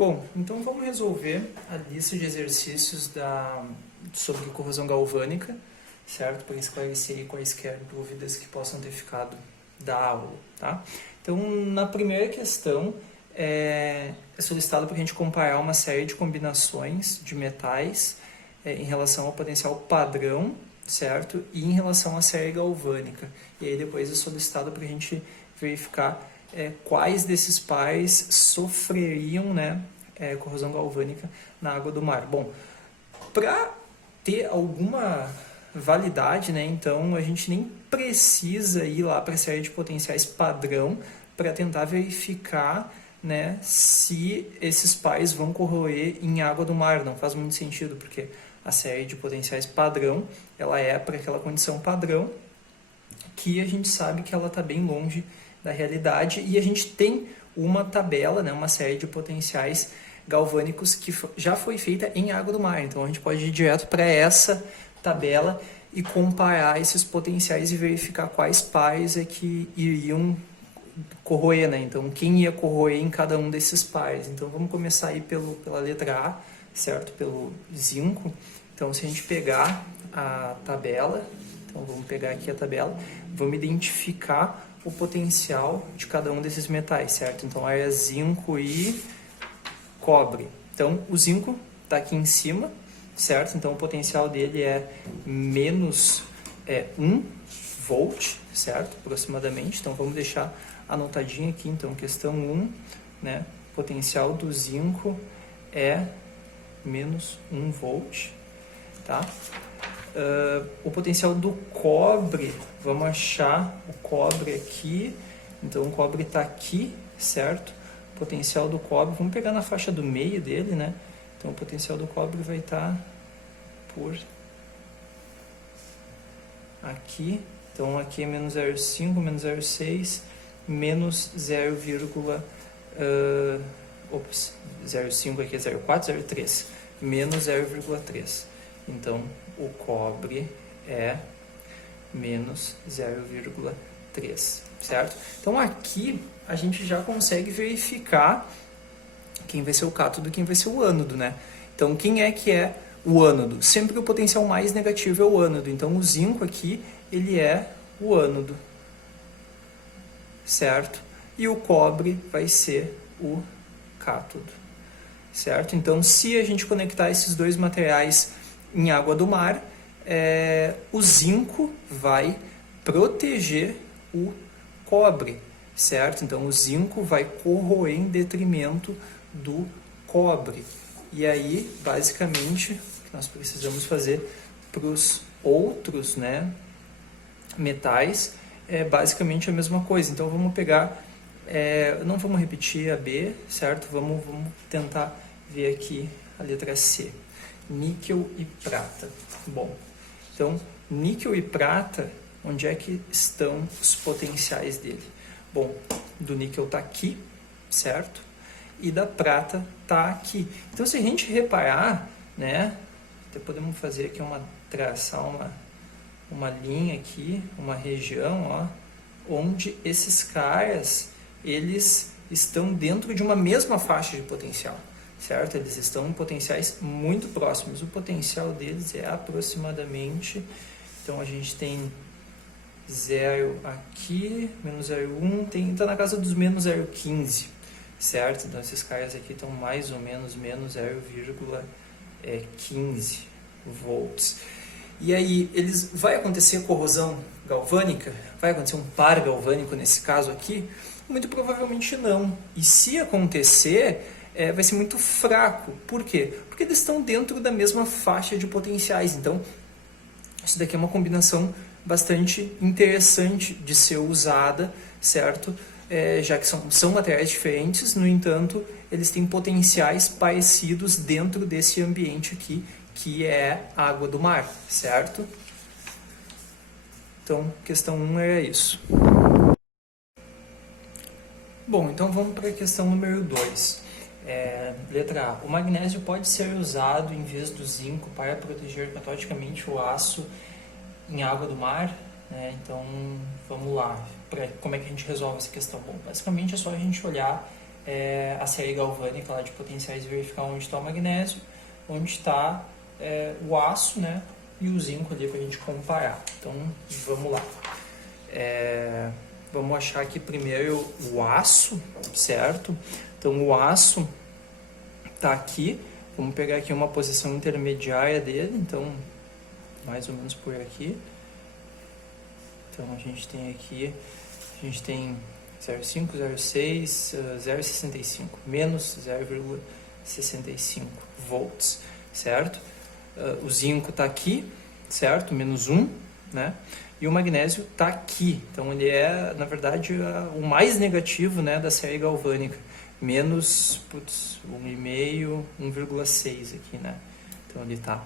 Bom, então vamos resolver a lista de exercícios sobre corrosão galvânica, certo? Para esclarecer quaisquer dúvidas que possam ter ficado da aula, tá? Então, na primeira questão, é solicitado para a gente comparar uma série de combinações de metais em relação ao potencial padrão, certo? E em relação à série galvânica. E aí depois é solicitado para a gente verificar quais desses pares sofreriam, né, corrosão galvânica na água do mar. Bom, para ter alguma validade, né, então a gente nem precisa ir lá para a série de potenciais padrão para tentar verificar, né, se esses pares vão corroer em água do mar. Não faz muito sentido, porque a série de potenciais padrão, ela é para aquela condição padrão que a gente sabe que ela está bem longe da realidade, e a gente tem uma tabela, né, uma série de potenciais galvânicos que já foi feita em água do mar. Então a gente pode ir direto para essa tabela e comparar esses potenciais e verificar quais pares é que iriam corroer, né? Então quem ia corroer em cada um desses pares. Então vamos começar aí pela letra A, certo? Pelo zinco. Então se a gente pegar a tabela, então vamos pegar aqui a tabela, vamos identificar o potencial de cada um desses metais, certo? Então é zinco e cobre. Então o zinco está aqui em cima, certo? Então o potencial dele é menos 1 volt, certo? Aproximadamente. Então vamos deixar anotadinho aqui. Então questão 1, né? Potencial do zinco é menos 1 volt, tá? O potencial do cobre, vamos achar o cobre aqui. Então o cobre está aqui, certo? O potencial do cobre, vamos pegar na faixa do meio dele, né? Então o potencial do cobre vai estar por aqui. Então aqui é menos 0,5, menos 0,6, menos 0,5 aqui é 0,4, 0,3, menos 0,3. Então o cobre é menos 0,3, certo? Então aqui a gente já consegue verificar quem vai ser o cátodo e quem vai ser o ânodo, né? Então quem é que é o ânodo? Sempre o potencial mais negativo é o ânodo. Então o zinco aqui, ele é o ânodo, certo? E o cobre vai ser o cátodo, certo? Então se a gente conectar esses dois materiais em água do mar, o zinco vai proteger o cobre, certo? Então o zinco vai corroer em detrimento do cobre. E aí, basicamente, o que nós precisamos fazer para os outros, né, metais é basicamente a mesma coisa. Então vamos pegar, não vamos repetir a B, certo? Vamos tentar ver aqui a letra C. Níquel e prata. Bom, então, níquel e prata, onde é que estão os potenciais dele? Bom, do níquel está aqui, certo? E da prata está aqui. Então, se a gente reparar, né, até podemos fazer aqui traçar uma linha aqui, uma região, ó, onde esses caras, eles estão dentro de uma mesma faixa de potencial, certo? Eles estão em potenciais muito próximos. O potencial deles é aproximadamente, então a gente tem 0 aqui, menos 0,1, está na casa dos menos 0,15, certo? Então esses caras aqui estão mais ou menos menos 0,15 volts. E aí, vai acontecer corrosão galvânica? Vai acontecer um par galvânico nesse caso aqui? Muito provavelmente não. E se acontecer, vai ser muito fraco. Por quê? Porque eles estão dentro da mesma faixa de potenciais. Então, isso daqui é uma combinação bastante interessante de ser usada, certo? Já que são materiais diferentes, no entanto, eles têm potenciais parecidos dentro desse ambiente aqui, que é a água do mar, certo? Então, questão 1 era isso. Bom, então vamos para a questão número 2. Letra A. O magnésio pode ser usado em vez do zinco para proteger catodicamente o aço em água do mar? Então, vamos lá. Como é que a gente resolve essa questão? Bom, basicamente é só a gente olhar a série galvânica lá de potenciais e verificar onde está o magnésio, onde está o aço, né, e o zinco ali para a gente comparar. Então, vamos lá. Vamos achar aqui primeiro o aço, certo? Então, o aço está aqui. Vamos pegar aqui uma posição intermediária dele, então, mais ou menos por aqui. Então, a gente tem aqui, 0,5, 0,6, 0,65, menos 0,65 volts, certo? O zinco está aqui, certo? Menos 1, né? E o magnésio está aqui. Então, ele é, na verdade, o mais negativo, né, da série galvânica. Menos 1,5, 1,6 aqui, né? Então, ele está.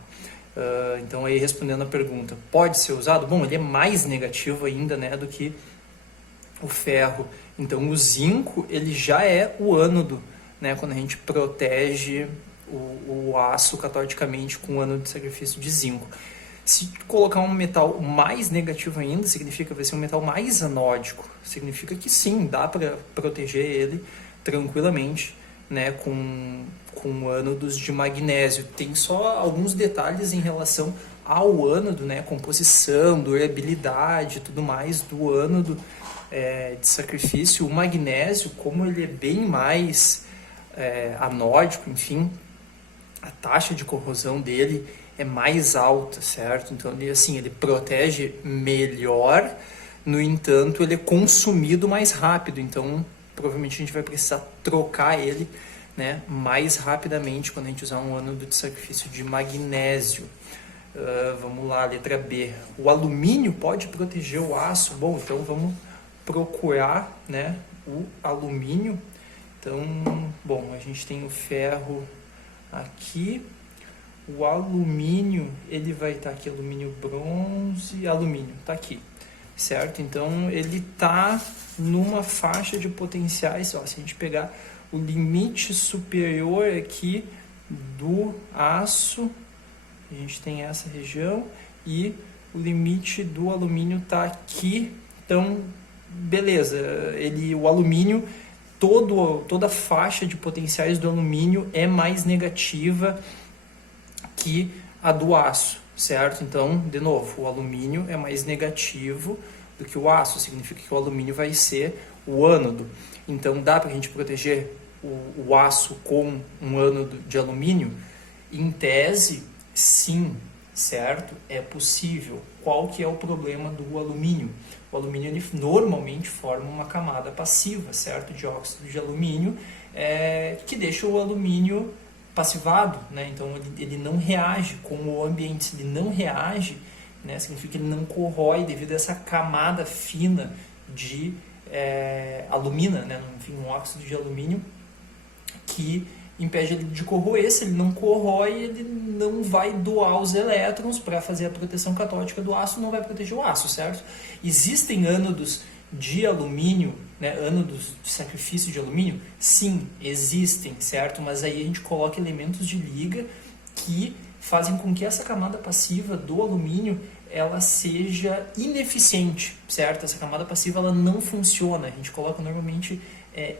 Então, aí, respondendo a pergunta, pode ser usado? Bom, ele é mais negativo ainda, né, do que o ferro. Então, o zinco, ele já é o ânodo, né, quando a gente protege o aço catodicamente com o ânodo de sacrifício de zinco. Se colocar um metal mais negativo ainda, significa que vai ser um metal mais anódico. Significa que sim, dá para proteger ele tranquilamente, né, com ânodos de magnésio. Tem só alguns detalhes em relação ao ânodo, né, composição, durabilidade e tudo mais do ânodo de sacrifício. O magnésio, como ele é bem mais anódico, enfim, a taxa de corrosão dele é mais alta, certo? Então, ele protege melhor, no entanto, ele é consumido mais rápido, então provavelmente a gente vai precisar trocar ele, né, mais rapidamente quando a gente usar um ânodo de sacrifício de magnésio. Vamos lá, letra B. O alumínio pode proteger o aço? Bom, então vamos procurar, né, o alumínio. Então, bom, a gente tem o ferro aqui. O alumínio, ele vai estar aqui, alumínio, bronze, alumínio, está aqui, certo? Então, ele está numa faixa de potenciais, ó, se a gente pegar o limite superior aqui do aço, a gente tem essa região, e o limite do alumínio está aqui, então, beleza, o alumínio, toda a faixa de potenciais do alumínio é mais negativa que a do aço, certo? Então, de novo, o alumínio é mais negativo do que o aço, significa que o alumínio vai ser o ânodo. Então, dá para a gente proteger o aço com um ânodo de alumínio? Em tese, sim, certo? É possível. Qual que é o problema do alumínio? O alumínio ele normalmente forma uma camada passiva, certo? De óxido de alumínio, que deixa o alumínio passivado, né? Então ele não reage com o ambiente. Se ele não reage, né, significa que ele não corrói devido a essa camada fina de alumina, né? Enfim, um óxido de alumínio que impede ele de corroer. Se ele não corrói, ele não vai doar os elétrons para fazer a proteção catódica do aço, não vai proteger o aço, certo? Existem ânodos de alumínio, né, ânodos de sacrifício de alumínio? Sim, existem, certo? Mas aí a gente coloca elementos de liga que fazem com que essa camada passiva do alumínio ela seja ineficiente, certo? Essa camada passiva ela não funciona. A gente coloca normalmente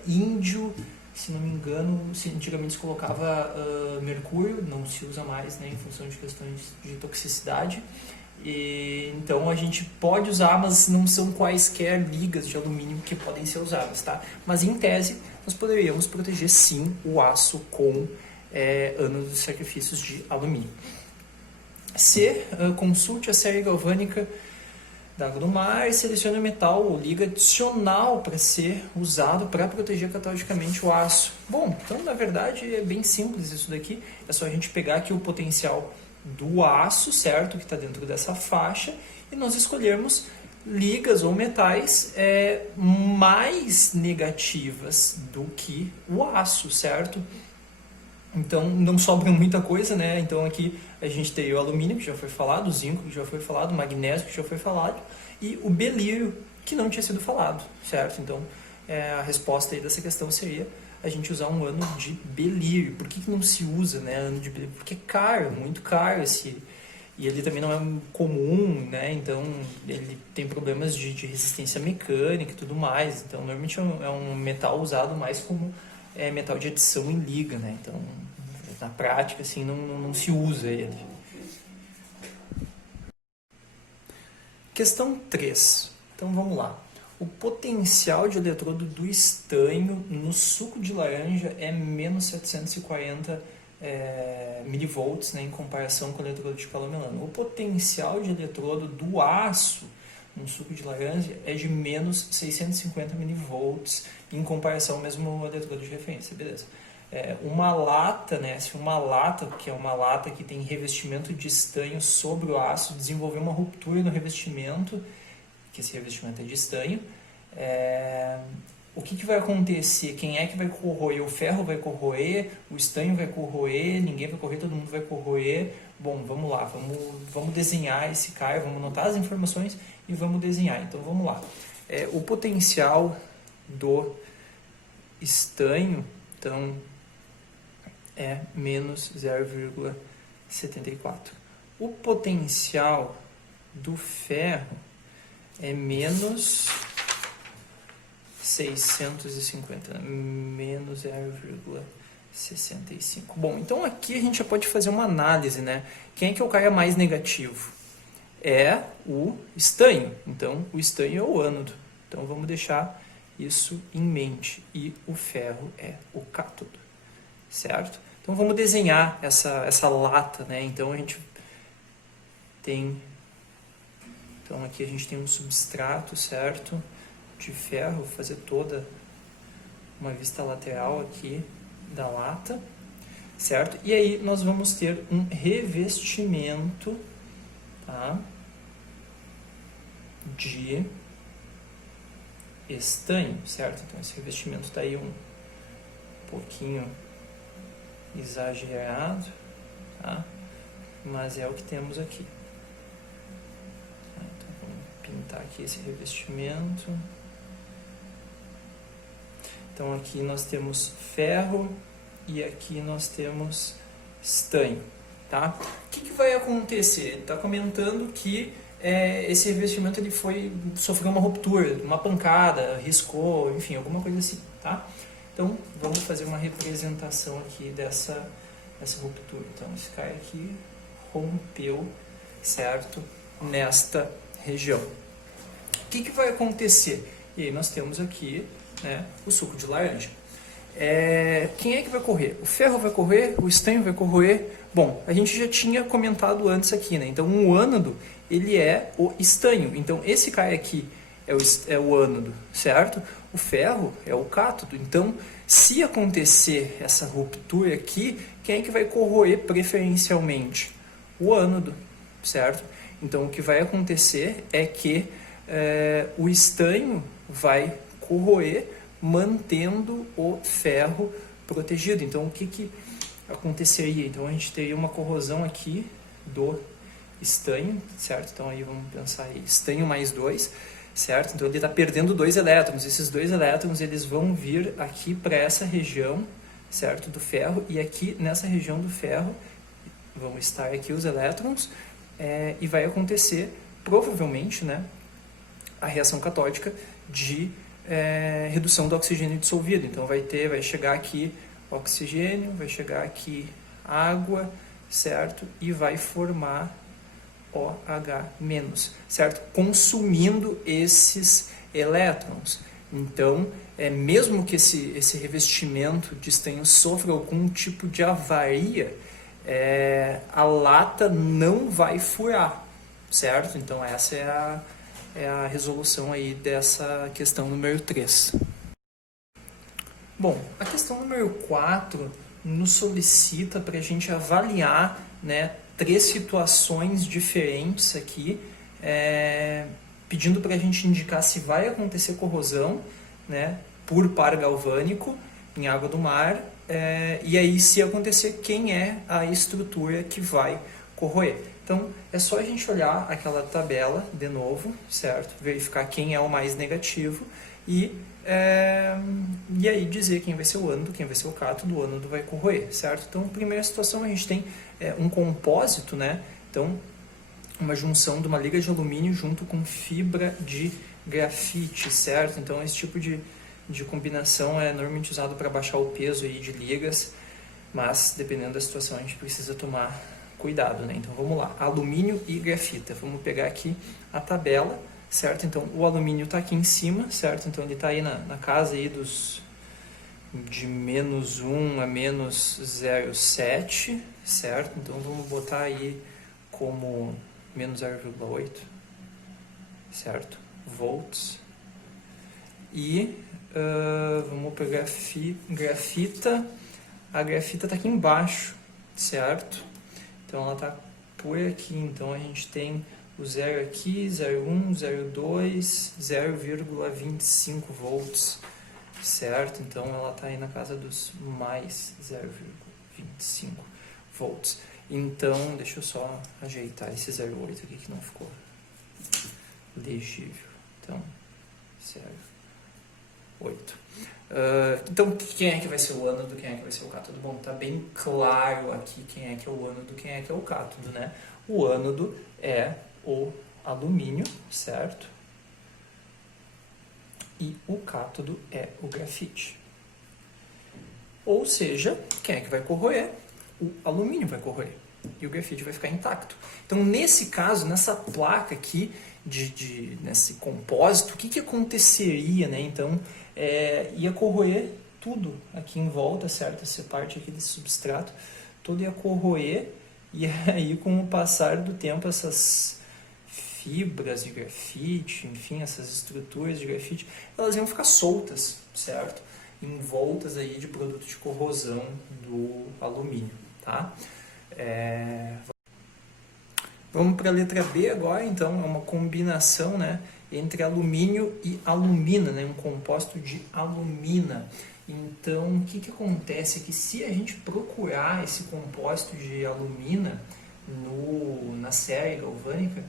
índio, se não me engano, antigamente se colocava mercúrio, não se usa mais, né, em função de questões de toxicidade. Então a gente pode usar, mas não são quaisquer ligas de alumínio que podem ser usadas, tá? Mas em tese nós poderíamos proteger sim o aço com ânodos de sacrifícios de alumínio. C. Consulte a série galvânica da água do mar e selecione o metal ou liga adicional para ser usado para proteger catodicamente o aço. Bom, então na verdade é bem simples isso daqui, é só a gente pegar aqui o potencial do aço, certo, que está dentro dessa faixa, e nós escolhermos ligas ou metais mais negativas do que o aço, certo? Então não sobra muita coisa, né? Então aqui a gente tem o alumínio, que já foi falado, o zinco, que já foi falado, o magnésio, que já foi falado, e o belírio, que não tinha sido falado, certo? Então a resposta aí dessa questão seria a gente usar um ânodo de belírio. Por que não se usa, né, ânodo de belírio? Porque é caro, muito caro e ele também não é comum, né? Então ele tem problemas de resistência mecânica e tudo mais. Então normalmente é um metal usado mais como é metal de adição em liga, né? Então, na prática, assim, não se usa ele. Questão 3. Então, vamos lá. O potencial de eletrodo do estanho no suco de laranja é menos 740 milivolts, né, em comparação com o eletrodo de calomelano. O potencial de eletrodo do aço no suco de laranja é de menos 650 milivolts em comparação mesmo ao eletrodo de referência, beleza? Uma lata, né, se uma lata, que é uma lata que tem revestimento de estanho sobre o aço, desenvolver uma ruptura no revestimento, que esse revestimento é de estanho, o que vai acontecer? Quem é que vai corroer? O ferro vai corroer, o estanho vai corroer, ninguém vai corroer, todo mundo vai corroer. Bom, vamos lá, vamos desenhar esse CAR, vamos anotar as informações e vamos desenhar. Então, vamos lá. O potencial do estanho, então, é menos 0,74. O potencial do ferro é menos 650, menos 0,65. Bom, então aqui a gente já pode fazer uma análise, né? Quem é que é o cara mais negativo? É o estanho. Então, o estanho é o ânodo. Então, vamos deixar isso em mente. E o ferro é o cátodo, certo? Então, vamos desenhar essa lata, né? Então, a gente tem... Então, aqui a gente tem um substrato, certo? De ferro, vou fazer toda uma vista lateral aqui da lata, certo? E aí nós vamos ter um revestimento, tá, de estanho, certo? Então esse revestimento está aí um pouquinho exagerado, tá? Mas é o que temos aqui. Então vamos pintar aqui esse revestimento. Então aqui nós temos ferro e aqui nós temos estanho, tá? O que vai acontecer? Ele está comentando que esse revestimento ele sofreu uma ruptura, uma pancada, riscou, enfim, alguma coisa assim, tá? Então vamos fazer uma representação aqui dessa ruptura. Então esse cara aqui rompeu, certo? Nesta região. O que vai acontecer? E aí nós temos aqui, né, o suco de laranja. Quem é que vai correr? O ferro vai correr? O estanho vai correr? Bom, a gente já tinha comentado antes aqui, né? Então, o ânodo, ele é o estanho. Então, esse cara aqui é o ânodo, certo? O ferro é o cátodo. Então, se acontecer essa ruptura aqui, quem é que vai corroer preferencialmente? O ânodo, certo? Então, o que vai acontecer é que o estanho vai corroer, mantendo o ferro protegido. Então, o que aconteceria? Então, a gente teria uma corrosão aqui do estanho, certo? Então, aí vamos pensar aí, estanho mais 2, certo? Então, ele está perdendo 2 elétrons. Esses 2 elétrons, eles vão vir aqui para essa região, certo? Do ferro, e aqui nessa região do ferro vão estar aqui os elétrons, e vai acontecer, provavelmente, né, a reação catódica de redução do oxigênio dissolvido. Então vai chegar aqui oxigênio, vai chegar aqui água, certo? E vai formar OH-, certo? Consumindo esses elétrons. Então, mesmo que esse revestimento de estanho sofra algum tipo de avaria, a lata não vai furar, certo? Então essa é a resolução aí dessa questão número 3. Bom, a questão número 4 nos solicita para a gente avaliar, né, 3 situações diferentes aqui, pedindo para a gente indicar se vai acontecer corrosão, né, por par galvânico em água do mar, e aí se acontecer, quem é a estrutura que vai corroer. Então, é só a gente olhar aquela tabela de novo, certo? Verificar quem é o mais negativo e aí dizer quem vai ser o ânodo, quem vai ser o cátodo, o ânodo vai corroer, certo? Então, primeira situação, a gente tem um compósito, né? Então, uma junção de uma liga de alumínio junto com fibra de grafite, certo? Então, esse tipo de de combinação é normalmente usado para baixar o peso aí de ligas, mas dependendo da situação a gente precisa tomar cuidado, né? Então vamos lá, alumínio e grafita. Vamos pegar aqui a tabela, certo? Então o alumínio está aqui em cima, certo? Então ele está aí na casa aí de menos 1 a menos 0,7, certo? Então vamos botar aí como menos 0,8, certo? Volts. E vamos pegar grafita. A grafita está aqui embaixo, certo? Então ela está por aqui. Então a gente tem o 0 aqui, 0,1, 0,2, 0,25 volts, certo? Então ela está aí na casa dos mais 0,25 volts. Então, deixa eu só ajeitar esse 0,8 aqui que não ficou legível. Então, 0,8. Então, quem é que vai ser o ânodo, quem é que vai ser o cátodo? Bom, tá bem claro aqui quem é que é o ânodo, quem é que é o cátodo, né? O ânodo é o alumínio, certo? E o cátodo é o grafite. Ou seja, quem é que vai corroer? O alumínio vai corroer e o grafite vai ficar intacto. Então, nesse caso, nessa placa aqui, nesse compósito, o que aconteceria, né? Então, ia corroer tudo aqui em volta, certo? Essa parte aqui desse substrato, todo ia corroer, e aí, com o passar do tempo, essas fibras de grafite, enfim, essas estruturas de grafite, elas iam ficar soltas, certo? Envoltas aí de produto de corrosão do alumínio, tá? Vamos para a letra B agora, então, é uma combinação, né, entre alumínio e alumina, né, um composto de alumina. Então, o que acontece é que se a gente procurar esse composto de alumina na série galvânica,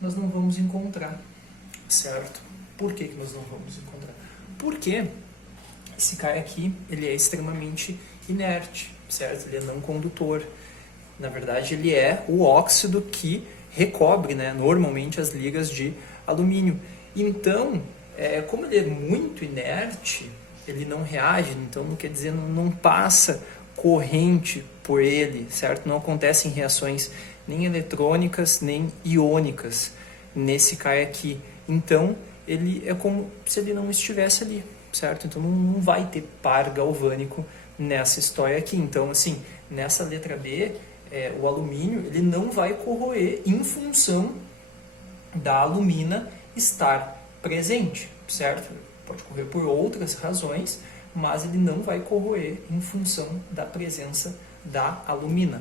nós não vamos encontrar, certo? Por que nós não vamos encontrar? Porque esse cara aqui, ele é extremamente inerte, certo? Ele é não condutor. Na verdade, ele é o óxido que recobre, né, normalmente as ligas de alumínio. Então, como ele é muito inerte, ele não reage, então não quer dizer, não passa corrente por ele, certo? Não acontecem reações nem eletrônicas, nem iônicas nesse cara aqui. Então, ele é como se ele não estivesse ali, certo? Então, não vai ter par galvânico nessa história aqui. Então, assim, nessa letra B, o alumínio ele não vai corroer em função da alumina estar presente, certo? Pode corroer por outras razões, mas ele não vai corroer em função da presença da alumina.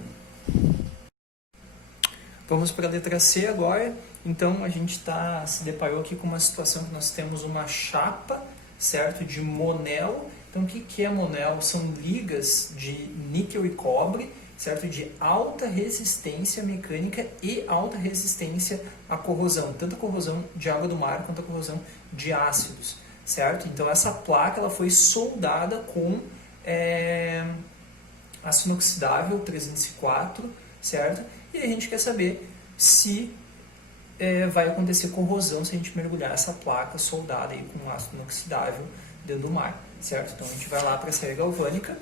Vamos para a letra C agora. Então, a gente se deparou aqui com uma situação que nós temos uma chapa, certo, de monel. Então, o que é monel? São ligas de níquel e cobre, certo, de alta resistência mecânica e alta resistência à corrosão, tanto a corrosão de água do mar quanto a corrosão de ácidos, certo? Então, essa placa ela foi soldada com aço inoxidável 304, certo? E a gente quer saber se vai acontecer corrosão se a gente mergulhar essa placa soldada aí com aço inoxidável dentro do mar, certo? Então, a gente vai lá para a série galvânica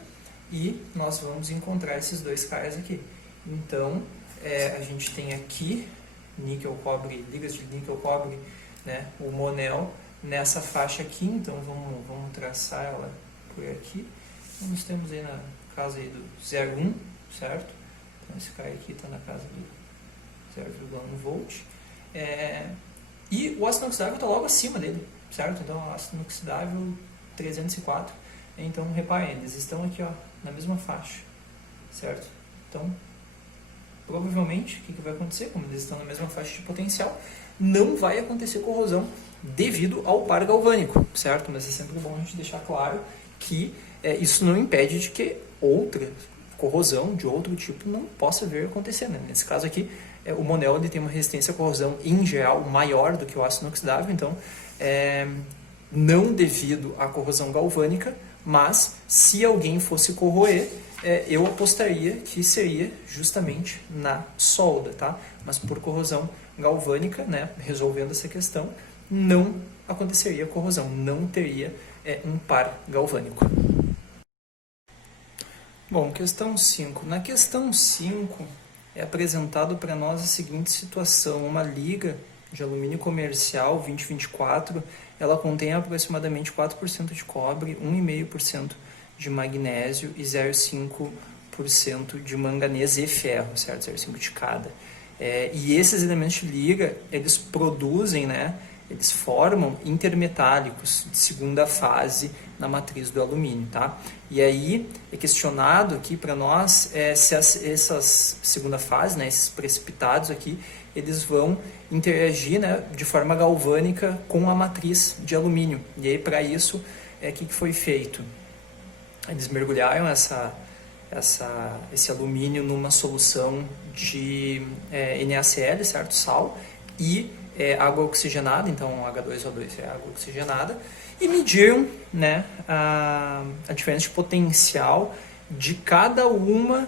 e nós vamos encontrar esses dois caras aqui. Então, a gente tem aqui níquel-cobre, ligas de níquel-cobre, né, o monel nessa faixa aqui. Então, vamos traçar ela por aqui. Então, nós temos aí na casa aí do 0,1, certo? Então, esse cara aqui está na casa do 0,1 volt. E o ácido inoxidável está logo acima dele, certo? Então, o ácido inoxidável 304. Então, reparem, eles estão aqui, ó, na mesma faixa, certo? Então, provavelmente, o que vai acontecer? Como eles estão na mesma faixa de potencial, não vai acontecer corrosão devido ao par galvânico, certo? Mas é sempre bom a gente deixar claro que isso não impede de que outra corrosão de outro tipo não possa vir a acontecer, né? Nesse caso aqui, o monel ele tem uma resistência à corrosão em geral maior do que o aço inoxidável, então não devido à corrosão galvânica, mas se alguém fosse corroer, eu apostaria que seria justamente na solda, tá? Mas por corrosão galvânica, né, resolvendo essa questão, não aconteceria corrosão, não teria é um par galvânico. Bom, questão 5. Na questão 5 é apresentado para nós a seguinte situação: uma liga de alumínio comercial 2024, ela contém aproximadamente 4% de cobre, 1,5% de magnésio e 0,5% de manganês e ferro, certo? 0,5% de cada. E esses elementos de liga, eles produzem, eles formam intermetálicos de segunda fase na matriz do alumínio, tá? E aí é questionado aqui para nós se essas segunda fase, esses precipitados aqui, eles vão interagir, de forma galvânica com a matriz de alumínio. E aí para isso, o que foi feito? Eles mergulharam esse alumínio numa solução de NaCl, certo? Sal, e água oxigenada, então H2O2 é água oxigenada, e mediram a diferença de potencial de cada uma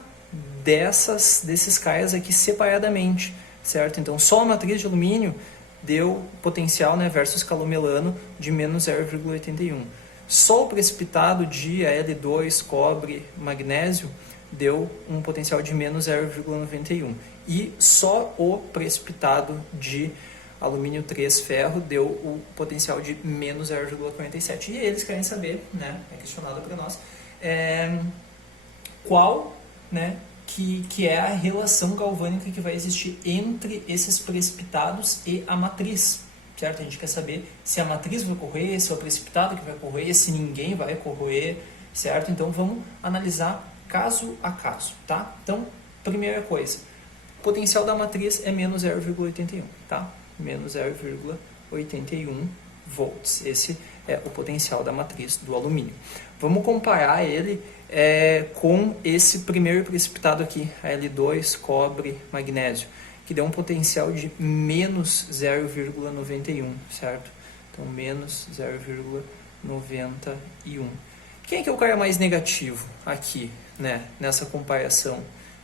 desses caias aqui separadamente, certo? Então só a matriz de alumínio deu potencial versus calomelano de menos 0,81. Só o precipitado de Al2, cobre, magnésio deu um potencial de menos 0,91. E só o precipitado de alumínio 3, ferro, deu o potencial de menos 0,47. E eles querem saber, é questionado para nós, qual que é a relação galvânica que vai existir entre esses precipitados e a matriz, certo? A gente quer saber se a matriz vai corroer, se é o precipitado que vai corroer, se ninguém vai corroer, certo? Então vamos analisar caso a caso, tá? Então, primeira coisa, o potencial da matriz é menos 0,81, tá? Menos 0,81 volts. Esse é o potencial da matriz do alumínio. Vamos comparar ele com esse primeiro precipitado aqui, Al2, cobre, magnésio, que deu um potencial de menos 0,91, certo? Então, menos 0,91. Quem é que é o cara mais negativo aqui, nessa comparação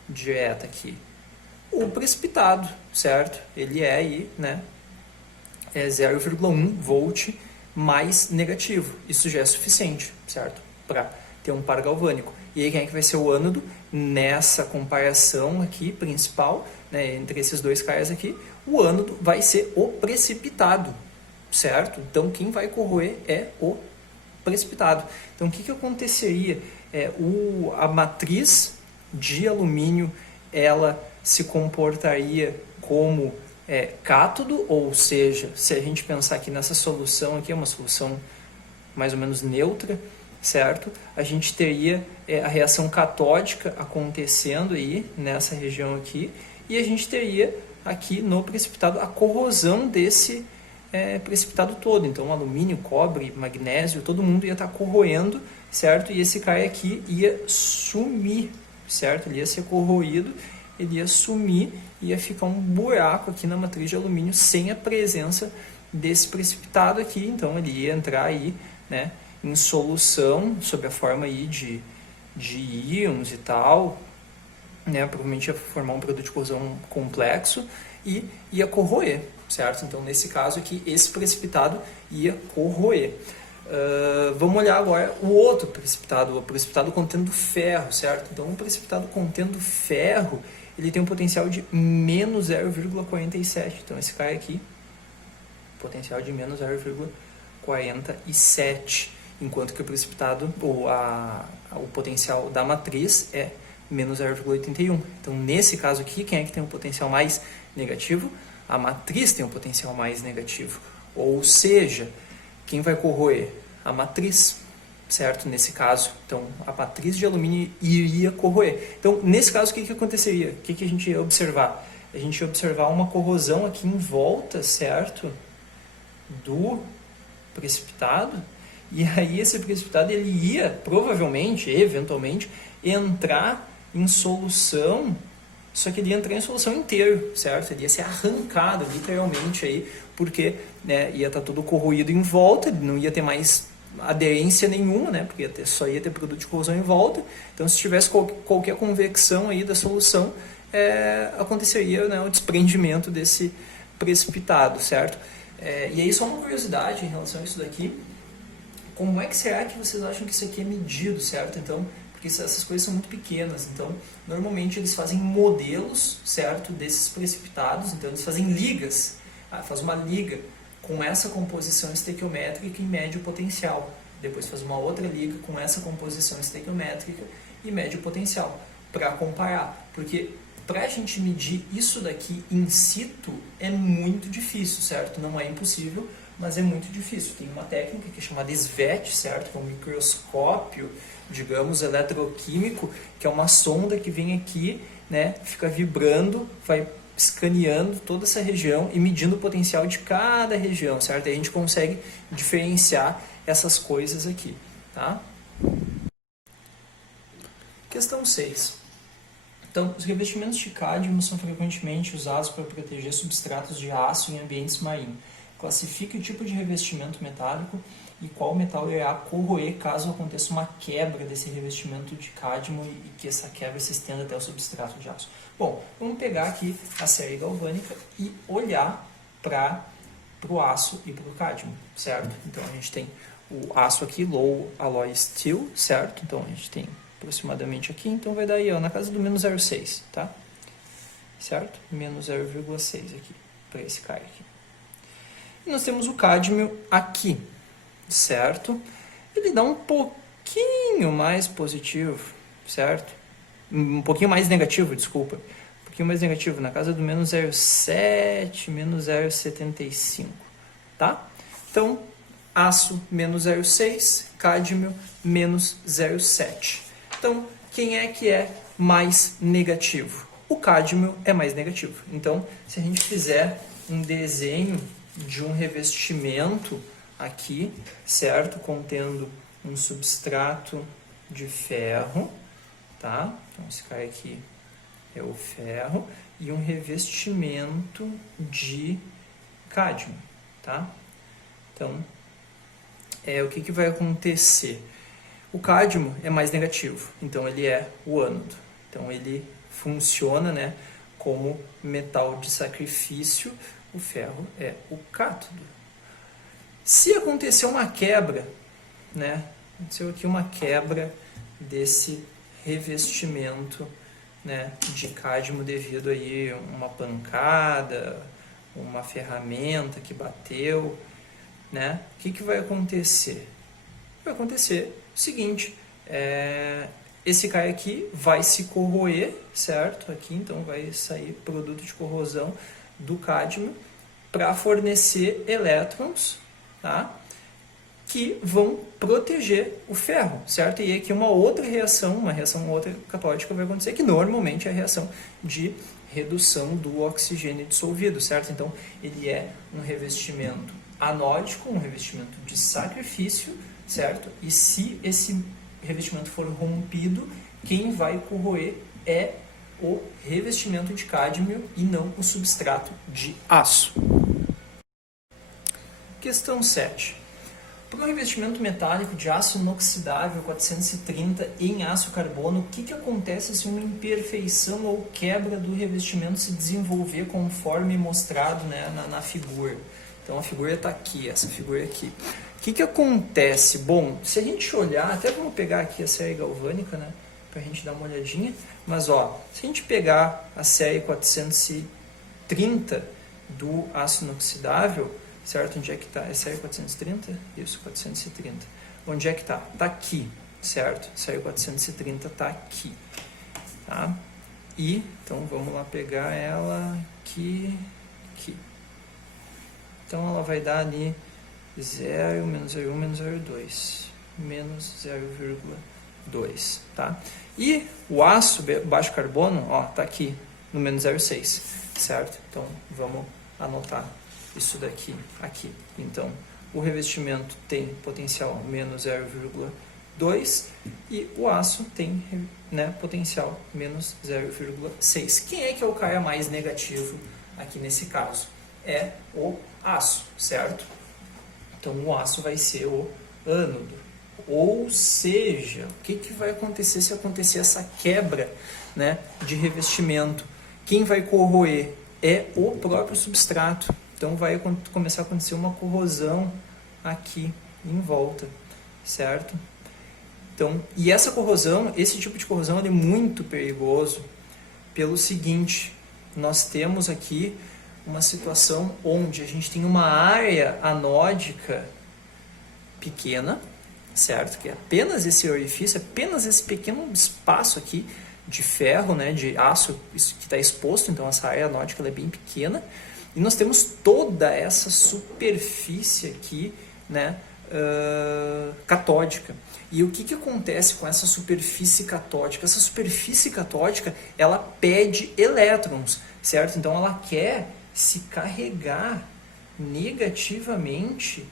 direta aqui? O precipitado, certo? Ele é aí, é 0,1 volt mais negativo. Isso já é suficiente, certo? Para ter um par galvânico. E aí quem é que vai ser o ânodo nessa comparação aqui principal, entre esses dois caras aqui? O ânodo vai ser o precipitado, certo? Então quem vai corroer é o precipitado. Então o que aconteceria? A matriz de alumínio, ela se comportaria como cátodo, ou seja, se a gente pensar aqui nessa solução aqui, é uma solução mais ou menos neutra, certo? A gente teria a reação catódica acontecendo aí nessa região aqui, e a gente teria aqui no precipitado a corrosão desse precipitado todo. Então alumínio, cobre, magnésio, todo mundo ia estar corroendo, certo? E esse cara aqui ia sumir, certo? Ele ia ser corroído, ele ia sumir, ia ficar um buraco aqui na matriz de alumínio sem a presença desse precipitado aqui. Então ele ia entrar aí, em solução sob a forma aí de íons e tal, provavelmente ia formar um produto de corrosão complexo e ia corroer, certo? Então nesse caso aqui, esse precipitado ia corroer. Vamos olhar agora o outro precipitado, o precipitado contendo ferro, certo? Então o precipitado contendo ferro, ele tem um potencial de menos 0,47. Então esse cara aqui, potencial de menos 0,47, enquanto que o precipitado, o potencial da matriz é menos 0,81. Então nesse caso aqui, quem é que tem um potencial mais negativo? A matriz tem um potencial mais negativo. Ou seja, quem vai corroer? A matriz, certo? Nesse caso, então a matriz de alumínio iria corroer. Então, nesse caso, o que aconteceria? O que a gente ia observar? A gente ia observar uma corrosão aqui em volta, certo? Do precipitado. E aí esse precipitado ele ia, provavelmente, eventualmente, entrar em solução, só que ele ia entrar em solução inteiro, certo? Ele ia ser arrancado, literalmente, aí, porque ia estar todo corroído em volta, não ia ter mais aderência nenhuma, porque só ia ter produto de corrosão em volta. Então, se tivesse qualquer convecção aí da solução, aconteceria o desprendimento desse precipitado, certo? E aí, só uma curiosidade em relação a isso daqui. como é que será que vocês acham que isso aqui é medido, certo? Então, porque essas coisas são muito pequenas, então normalmente eles fazem modelos, certo, desses precipitados, então eles fazem ligas, faz uma liga com essa composição estequiométrica e mede o potencial, depois faz uma outra liga com essa composição estequiométrica e mede o potencial, para comparar, porque para a gente medir isso daqui in situ é muito difícil, certo? Não é impossível, mas é muito difícil. Tem uma técnica que é chamada SVET, certo? Que é um microscópio, digamos, eletroquímico, que é uma sonda que vem aqui, né, fica vibrando, vai escaneando toda essa região e medindo o potencial de cada região, certo? E a gente consegue diferenciar essas coisas aqui, tá? Questão 6. Então, os revestimentos de cádmio são frequentemente usados para proteger substratos de aço em ambientes marinhos. Classifique o tipo de revestimento metálico e qual metal irá corroer caso aconteça uma quebra desse revestimento de cádmio e que essa quebra se estenda até o substrato de aço. Bom, vamos pegar aqui a série galvânica e olhar para o aço e para o cádmio, certo? Então, a gente tem o aço aqui, Low Alloy Steel, certo? Então, a gente tem aproximadamente aqui, então vai dar aí, ó, na casa do menos 0,6, tá? Certo? Menos 0,6 aqui, para esse cara aqui. E nós temos o cádmio aqui, certo? Ele dá um pouquinho mais positivo, certo? Um pouquinho mais negativo, desculpa. Um pouquinho mais negativo, na casa do menos 0,7, menos 0,75, tá? Então, aço menos 0,6, cádmio menos 0,7. Então, quem é que é mais negativo? O cádmio é mais negativo. Então, se a gente fizer um desenho de um revestimento aqui, certo? Contendo um substrato de ferro, tá? Então, esse cara aqui é o ferro e um revestimento de cádmio, tá? Então, o que vai acontecer? O cádmio é mais negativo, então ele é o ânodo. Então ele funciona, né, como metal de sacrifício, o ferro é o cátodo. Se acontecer uma quebra, né, aconteceu aqui uma quebra desse revestimento, né, de cádmio devido aí a uma pancada, uma ferramenta que bateu, né, o que vai acontecer? Vai acontecer o seguinte, esse cara aqui vai se corroer, certo? Aqui, então, vai sair produto de corrosão do cádmio para fornecer elétrons, tá? Que vão proteger o ferro, certo? E aqui uma outra reação catódica vai acontecer, que normalmente é a reação de redução do oxigênio dissolvido, certo? Então, ele é um revestimento anódico, um revestimento de sacrifício, certo? E se esse revestimento for rompido, quem vai corroer é o revestimento de cádmio e não o substrato de aço. Questão 7. Para um revestimento metálico de aço inoxidável 430 em aço carbono, o que acontece se uma imperfeição ou quebra do revestimento se desenvolver conforme mostrado, né, na figura? Então a figura está aqui, essa figura aqui. O que acontece? Bom, se a gente olhar, até vamos pegar aqui a série galvânica, né, para a gente dar uma olhadinha, mas ó, se a gente pegar a série 430 do aço inoxidável, certo? Onde é que está? É série 430? Isso, 430. Onde é que está? Está aqui, certo? Série 430 está aqui, tá? E, então vamos lá pegar ela aqui. Então ela vai dar ali 0, menos 0,1, menos 0,2, menos 0,2, tá? E o aço baixo carbono, ó, tá aqui no menos 0,6, certo? Então vamos anotar isso daqui, aqui. Então o revestimento tem potencial menos 0,2 e o aço tem, né, potencial menos 0,6. Quem é que é o cara mais negativo aqui nesse caso? É o aço, certo? Então o aço vai ser o ânodo. Ou seja, o que vai acontecer se acontecer essa quebra, né, de revestimento? Quem vai corroer é o próprio substrato. Então vai começar a acontecer uma corrosão aqui em volta, certo? Então, e essa corrosão, esse tipo de corrosão ele é muito perigoso pelo seguinte, nós temos aqui uma situação onde a gente tem uma área anódica pequena, certo? Que é apenas esse orifício, apenas esse pequeno espaço aqui de ferro, né, de aço que está exposto, então essa área anódica ela é bem pequena, e nós temos toda essa superfície aqui, né, catódica. E o que acontece com essa superfície catódica? Essa superfície catódica, ela pede elétrons, certo? Então ela quer se carregar negativamente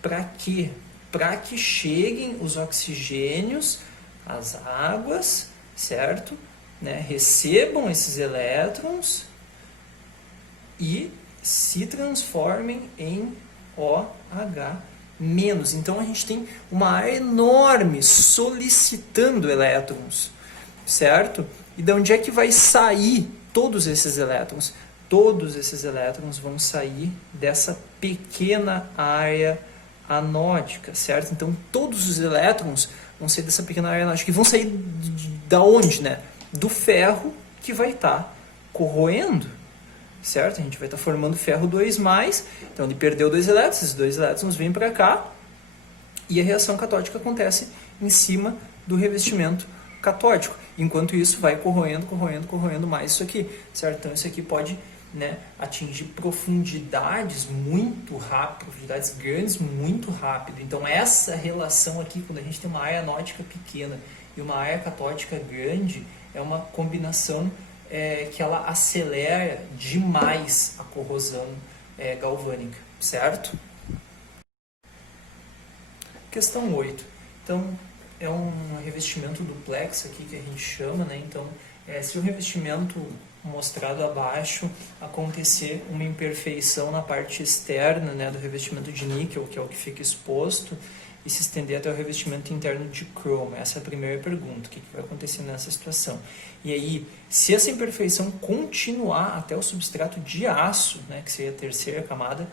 para quê? Para que cheguem os oxigênios, as águas, certo? Né? Recebam esses elétrons e se transformem em OH-. Então a gente tem uma área enorme solicitando elétrons, certo? E de onde é que vai sair todos esses elétrons? Todos esses elétrons vão sair dessa pequena área anódica, certo? Então todos os elétrons vão sair dessa pequena área anódica e vão sair da onde, né? Do ferro que vai estar corroendo, certo? A gente vai estar formando ferro 2+, então ele perdeu 2 elétrons, esses 2 elétrons vêm para cá e a reação catódica acontece em cima do revestimento catódico. Enquanto isso vai corroendo mais isso aqui, certo? Então isso aqui pode, né, atingir profundidades muito rápido, profundidades grandes muito rápido. Então essa relação aqui, quando a gente tem uma área anódica pequena e uma área catódica grande, é uma combinação que ela acelera demais a corrosão galvânica, certo? Questão 8. Então, é um revestimento duplex aqui que a gente chama, né? Então, se o revestimento mostrado abaixo acontecer uma imperfeição na parte externa, né, do revestimento de níquel, que é o que fica exposto, e se estender até o revestimento interno de cromo. Essa é a primeira pergunta, o que vai acontecer nessa situação? E aí, se essa imperfeição continuar até o substrato de aço, né, que seria a terceira camada,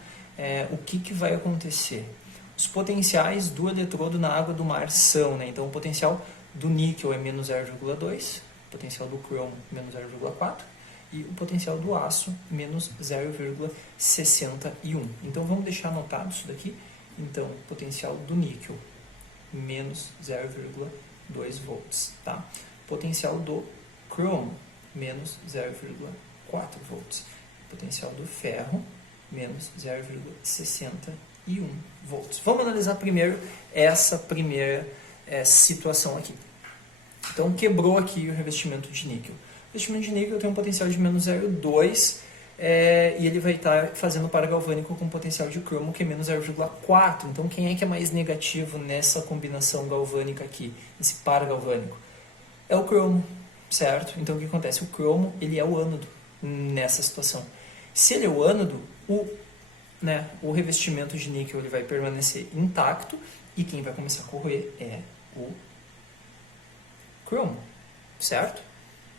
o que vai acontecer? Os potenciais do eletrodo na água do mar são, né, então o potencial do níquel é menos 0,2, o potencial do cromo menos 0,4 e o potencial do aço menos 0,61. Então vamos deixar anotado isso daqui. Então, potencial do níquel, menos 0,2 volts. Tá? Potencial do cromo, menos 0,4 volts. Potencial do ferro, menos 0,61 volts. Vamos analisar primeiro essa primeira situação aqui. Então, quebrou aqui o revestimento de níquel. O revestimento de níquel tem um potencial de menos 0,2 e ele vai estar fazendo paragalvânico com potencial de cromo que é menos 0,4. Então, quem é que é mais negativo nessa combinação galvânica aqui, nesse paragalvânico? É o cromo, certo? Então, o que acontece? O cromo, ele é o ânodo nessa situação. Se ele é o ânodo, o revestimento de níquel ele vai permanecer intacto e quem vai começar a corroer é o cromo, certo?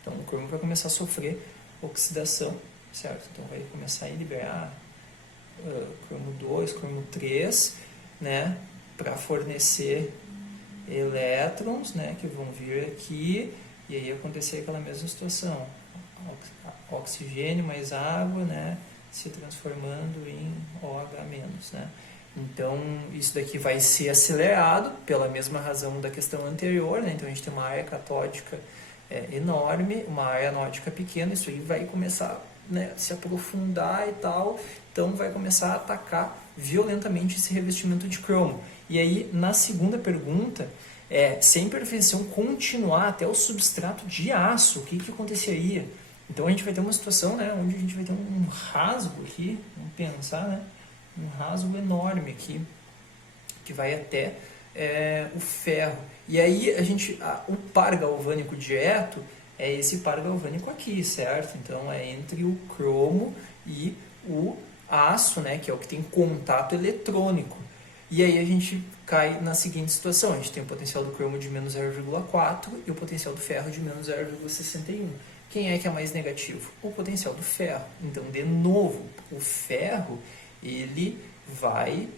Então, o cromo vai começar a sofrer oxidação, certo? Então, vai começar a liberar cromo 2, cromo 3, né? Para fornecer elétrons, né? Que vão vir aqui e aí acontecer aquela mesma situação. Oxigênio mais água, né? Se transformando em OH-, né? Então, isso daqui vai ser acelerado pela mesma razão da questão anterior, né? Então, a gente tem uma área catódica enorme, uma área anódica pequena, isso aí vai começar, né, a se aprofundar e tal, então vai começar a atacar violentamente esse revestimento de cromo. E aí, na segunda pergunta, se a imperfeição continuar até o substrato de aço, o que aconteceria? Então a gente vai ter uma situação, né, onde a gente vai ter um rasgo aqui, vamos pensar, né, um rasgo enorme aqui, que vai até o ferro. E aí o par galvânico direto é esse par galvânico aqui, certo? Então é entre o cromo e o aço, né, que é o que tem contato eletrônico. E aí a gente cai na seguinte situação, a gente tem o potencial do cromo de menos 0,4 e o potencial do ferro de menos 0,61. Quem é que é mais negativo? O potencial do ferro. Então, de novo, o ferro ele vai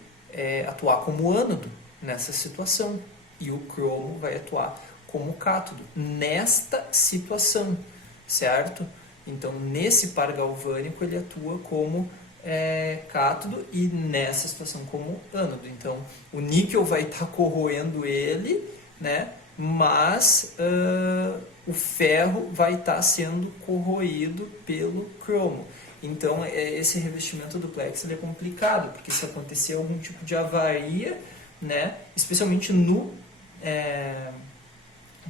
atuar como ânodo nessa situação, e o cromo vai atuar como cátodo nesta situação, certo? Então, nesse par galvânico, ele atua como cátodo e nessa situação como ânodo. Então, o níquel vai estar corroendo ele, né? Mas o ferro vai estar sendo corroído pelo cromo. Então, esse revestimento duplex ele é complicado, porque se acontecer algum tipo de avaria, né, especialmente no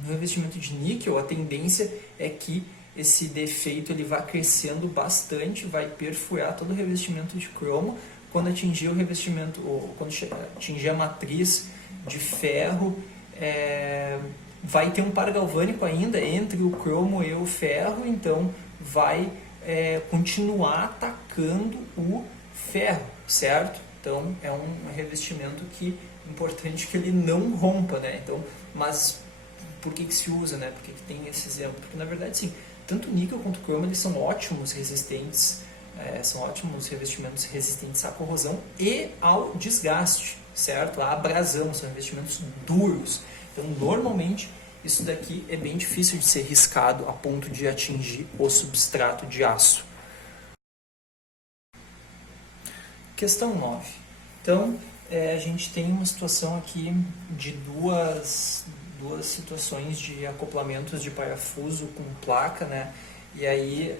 revestimento de níquel, a tendência é que esse defeito ele vai crescendo bastante, vai perfurar todo o revestimento de cromo. Quando atingir o revestimento, ou quando atingir a matriz de ferro, vai ter um par galvânico ainda entre o cromo e o ferro, então vai continuar atacando o ferro, certo? Então é um revestimento que é importante que ele não rompa, né? Então, mas por que se usa, né? Por que tem esse exemplo? Porque na verdade sim, tanto o níquel quanto o cromo eles são ótimos resistentes, são ótimos revestimentos resistentes à corrosão e ao desgaste, certo? À abrasão, são revestimentos duros. Então normalmente isso daqui é bem difícil de ser riscado a ponto de atingir o substrato de aço. Questão 9. Então, a gente tem uma situação aqui de duas situações de acoplamentos de parafuso com placa, né? E aí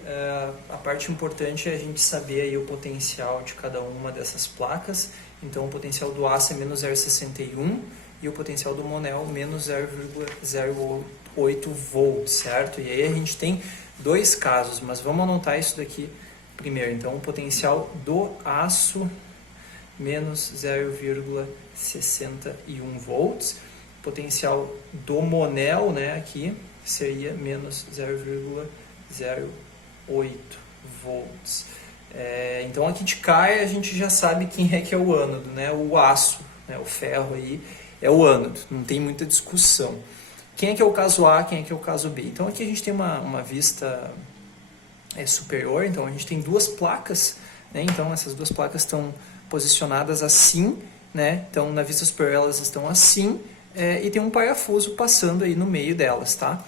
a parte importante é a gente saber aí o potencial de cada uma dessas placas. Então o potencial do aço é menos 0,61 e o potencial do Monel menos 0,08 volts, certo? E aí a gente tem dois casos, mas vamos anotar isso daqui primeiro. Então o potencial do aço menos 0,61 volts, potencial do Monel, né, aqui seria menos 0,08 volts. Então aqui de cara a gente já sabe quem é que é o ânodo, né, o aço, né, o ferro aí é o ânodo, não tem muita discussão. Quem é que é o caso A, quem é que é o caso B? Então aqui a gente tem uma vista superior, então a gente tem duas placas, né, então essas duas placas estão posicionadas assim, né, então na vista superior elas estão assim, e tem um parafuso passando aí no meio delas, tá?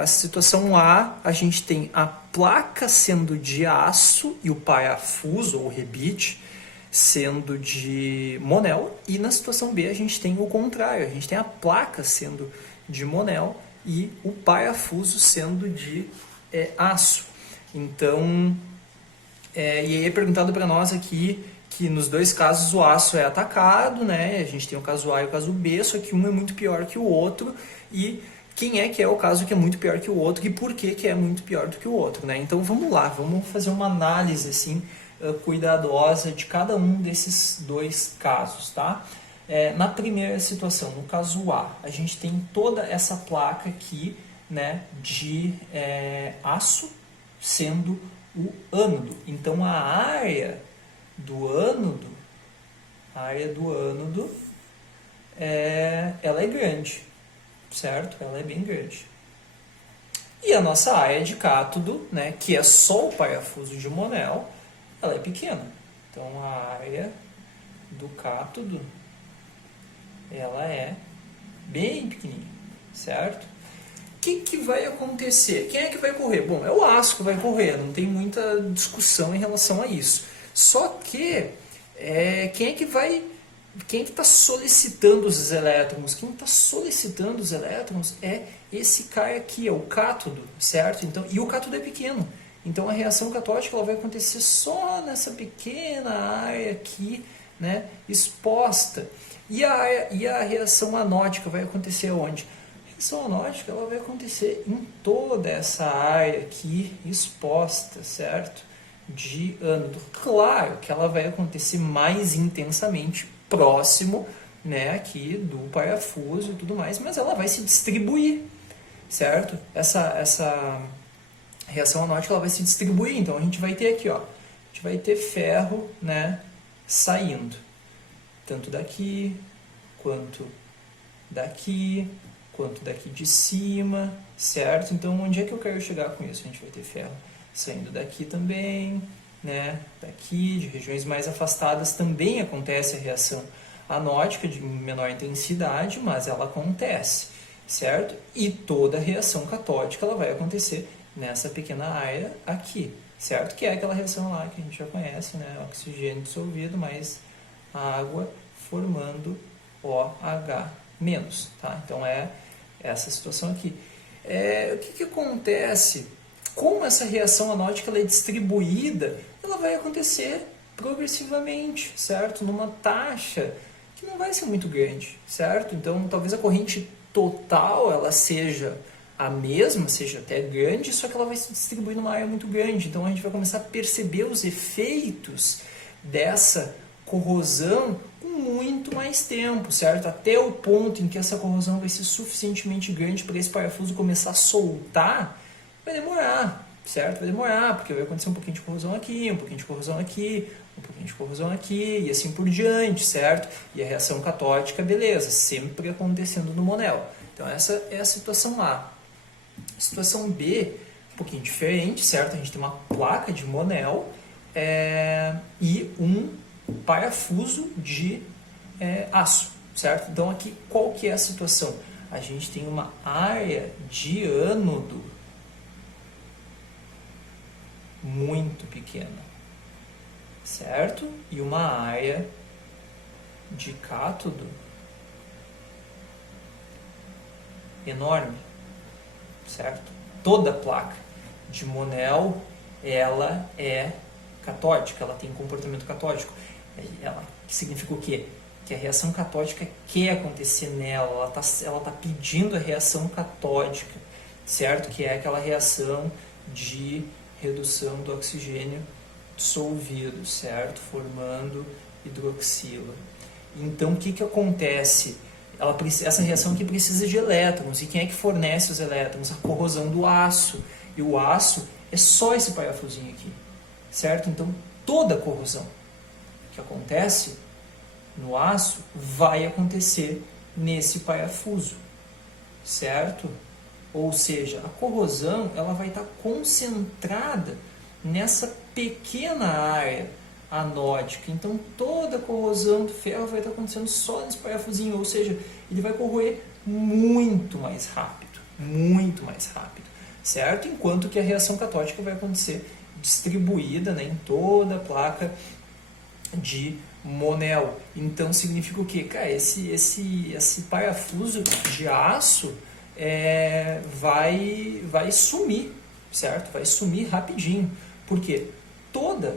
A situação A, a gente tem a placa sendo de aço e o parafuso, ou rebite, sendo de Monel, e na situação B a gente tem o contrário, a gente tem a placa sendo de Monel e o parafuso sendo de aço. Então, e aí é perguntado para nós aqui que nos dois casos o aço é atacado, né? A gente tem o caso A e o caso B, só que um é muito pior que o outro, e quem é que é o caso que é muito pior que o outro e por que é muito pior do que o outro, né? Então vamos lá, vamos fazer uma análise assim, cuidadosa de cada um desses dois casos, tá? Na primeira situação, no caso A, a gente tem toda essa placa aqui, né, de aço sendo o ânodo. Então a área do ânodo, ela é grande, certo? Ela é bem grande. E a nossa área de cátodo, né, que é só o parafuso de Monel, ela é pequena. Então a área do cátodo, ela é bem pequenininha, certo? O que vai acontecer? Quem é que vai correr? Bom, é o aço que vai correr, não tem muita discussão em relação a isso. Só que quem é que está solicitando os elétrons? Quem está solicitando os elétrons é esse cara aqui, é o cátodo, certo? Então, e o cátodo é pequeno. Então a reação catódica ela vai acontecer só nessa pequena área aqui, né, exposta. E a reação anódica vai acontecer onde? A reação anódica ela vai acontecer em toda essa área aqui exposta, certo? De ânodo. Claro que ela vai acontecer mais intensamente próximo, né, aqui do parafuso e tudo mais, mas ela vai se distribuir, certo? Essa reação anódica ela vai se distribuir, então a gente vai ter aqui, ó, a gente vai ter ferro, né, saindo, tanto daqui, quanto daqui de cima, certo? Então onde é que eu quero chegar com isso? A gente vai ter ferro saindo daqui também, né? Daqui, de regiões mais afastadas também acontece a reação anódica de menor intensidade, mas ela acontece, certo? E toda reação catódica ela vai acontecer nessa pequena área aqui, certo? Que é aquela reação lá que a gente já conhece, né? Oxigênio dissolvido mais água formando OH-, tá? Então é essa situação aqui. O que acontece? Como essa reação anódica ela é distribuída, ela vai acontecer progressivamente, certo? Numa taxa que não vai ser muito grande, certo? Então, talvez a corrente total ela seja a mesma, seja até grande, só que ela vai se distribuir numa área muito grande. Então, a gente vai começar a perceber os efeitos dessa corrosão com muito mais tempo, certo? Até o ponto em que essa corrosão vai ser suficientemente grande para esse parafuso começar a soltar, vai demorar, certo? Vai demorar, porque vai acontecer um pouquinho de corrosão aqui, um pouquinho de corrosão aqui, um pouquinho de corrosão aqui, e assim por diante, certo? E a reação catódica, beleza, sempre acontecendo no Monel. Então essa é a situação A. A situação B, um pouquinho diferente, certo? A gente tem uma placa de Monel e um parafuso de aço, certo? Então aqui, qual que é a situação? A gente tem uma área de ânodo muito pequena, certo? E uma área de cátodo enorme, certo? Toda a placa de Monel, ela é catódica, ela tem comportamento catódico. Ela significa o quê? Que a reação catódica quer acontecer nela, ela tá pedindo a reação catódica, certo? Que é aquela reação de redução do oxigênio dissolvido, certo? Formando hidroxila. Então, o que acontece? Essa reação aqui precisa de elétrons. E quem é que fornece os elétrons? A corrosão do aço. E o aço é só esse parafusinho aqui, certo? Então, toda a corrosão que acontece no aço vai acontecer nesse parafuso, certo? Ou seja, a corrosão ela vai estar concentrada nessa pequena área anódica. Então, toda a corrosão do ferro vai estar acontecendo só nesse parafusinho, ou seja, ele vai corroer muito mais rápido, certo? Enquanto que a reação catódica vai acontecer distribuída, né, em toda a placa de Monel. Então, significa o quê? Cara, esse parafuso de aço vai sumir, certo? Vai sumir rapidinho. Por quê? Toda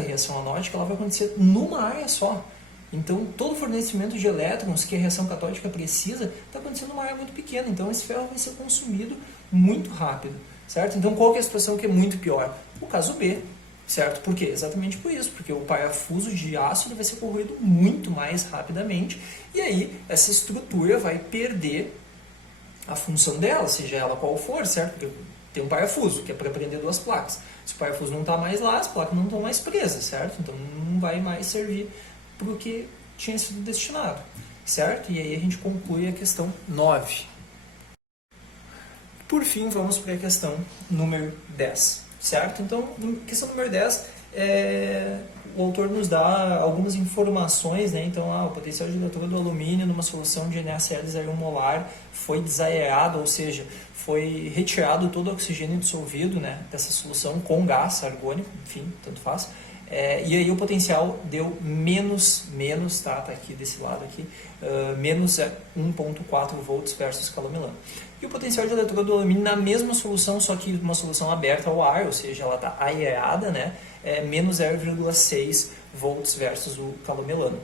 reação anódica ela vai acontecer numa área só. Então, todo o fornecimento de elétrons que a reação catódica precisa está acontecendo numa área muito pequena. Então, esse ferro vai ser consumido muito rápido, certo? Então, qual que é a situação que é muito pior? O caso B, certo? Por quê? Exatamente por isso, porque o parafuso de aço ele vai ser corroído muito mais rapidamente e aí essa estrutura vai perder a função dela, seja ela qual for, certo? Porque tem um parafuso, que é para prender duas placas. Se o parafuso não está mais lá, as placas não estão mais presas, certo? Então não vai mais servir para o que tinha sido destinado, certo? E aí a gente conclui a questão 9. Por fim, vamos para a questão número 10, certo? Então, questão número 10, o autor nos dá algumas informações, né? Então, o potencial de leitura do alumínio numa solução de NaCl 0,1 molar foi desaerado, ou seja, foi retirado todo o oxigênio dissolvido, né, dessa solução com gás argônico, enfim, tanto faz. E aí o potencial deu menos, tá aqui desse lado aqui, menos 1,4 volts versus calomilano. E o potencial de leitura do alumínio na mesma solução, só que uma solução aberta ao ar, ou seja, ela está aerada, né, menos 0,6 volts versus o calomelano.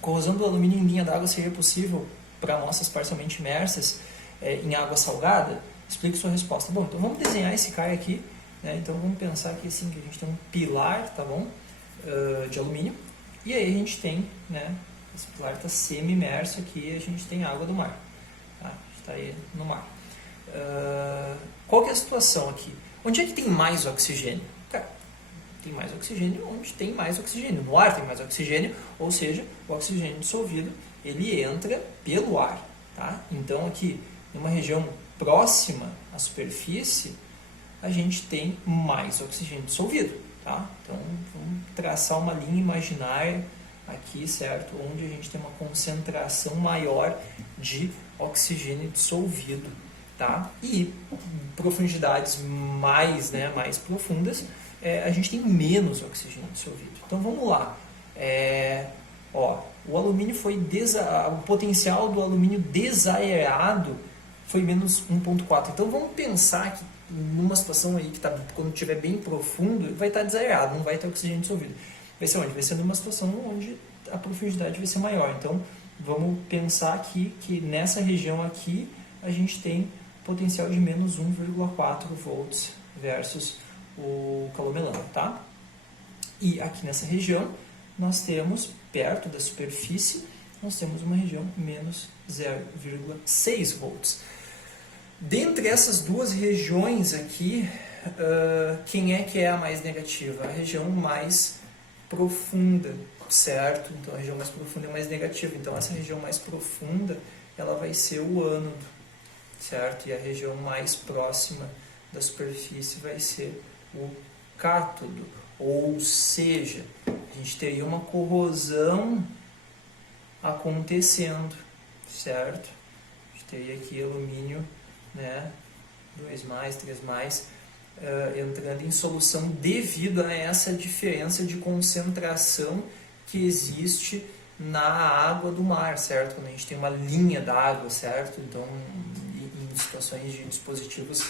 Corrosão do alumínio em linha d'água seria possível para amostras parcialmente imersas em água salgada? Explique sua resposta. Bom, então vamos desenhar esse cara aqui, né? Então vamos pensar aqui assim, que a gente tem um pilar, tá bom? De alumínio, e aí a gente tem, né, esse pilar está semi-imerso aqui e a gente tem água do mar, tá? A gente está aí no mar. Qual que é a situação aqui? Onde é que tem mais oxigênio? Cara, tem mais oxigênio onde tem mais oxigênio. No ar tem mais oxigênio, ou seja, o oxigênio dissolvido ele entra pelo ar, tá? Então aqui, numa região próxima à superfície, a gente tem mais oxigênio dissolvido, tá? Então vamos traçar uma linha imaginária aqui, certo? Onde a gente tem uma concentração maior de oxigênio dissolvido, tá? E profundidades mais, né, mais profundas, a gente tem menos oxigênio dissolvido. Então vamos lá. O alumínio foi o potencial do alumínio desaerado foi menos 1,4. Então vamos pensar que numa situação aí que tá, quando estiver bem profundo, vai estar desaerado, não vai ter oxigênio dissolvido. Vai ser onde? Vai ser numa situação onde a profundidade vai ser maior. Então vamos pensar aqui que nessa região aqui a gente tem potencial de menos 1,4 volts versus o calor melano, tá? E aqui nessa região nós temos, perto da superfície, nós temos uma região menos 0,6 volts. Dentre essas duas regiões aqui, quem é que é a mais negativa? A região mais profunda, certo? Então a região mais profunda é mais negativa. Então essa região mais profunda, ela vai ser o ânodo, certo? E a região mais próxima da superfície vai ser o cátodo. Ou seja, a gente teria uma corrosão acontecendo, certo? A gente teria aqui alumínio, né, 2+, 3+, entrando em solução devido a essa diferença de concentração que existe na água do mar, certo? Quando a gente tem uma linha d'água, certo? Então, em situações de dispositivos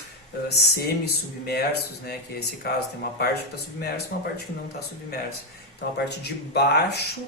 semi-submersos, né, que é esse caso, tem uma parte que está submersa e uma parte que não está submersa. Então, a parte de baixo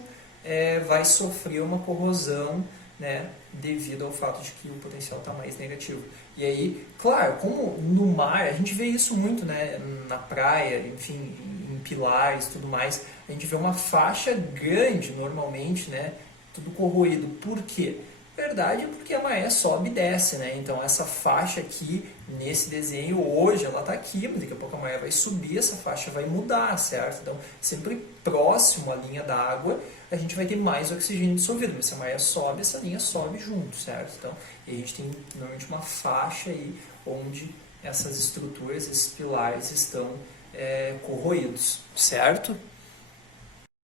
vai sofrer uma corrosão, né, devido ao fato de que o potencial está mais negativo. E aí, claro, como no mar, a gente vê isso muito, né, na praia, enfim, em pilares e tudo mais, a gente vê uma faixa grande normalmente, né, tudo corroído. Por quê? Verdade é porque a maré sobe e desce, né? Então essa faixa aqui, nesse desenho, hoje ela está aqui, mas daqui a pouco a maré vai subir, essa faixa vai mudar, certo? Então, sempre próximo à linha da água, a gente vai ter mais oxigênio dissolvido, mas se a maré sobe, essa linha sobe junto, certo? Então, e a gente tem normalmente uma faixa aí, onde essas estruturas, esses pilares estão corroídos, certo?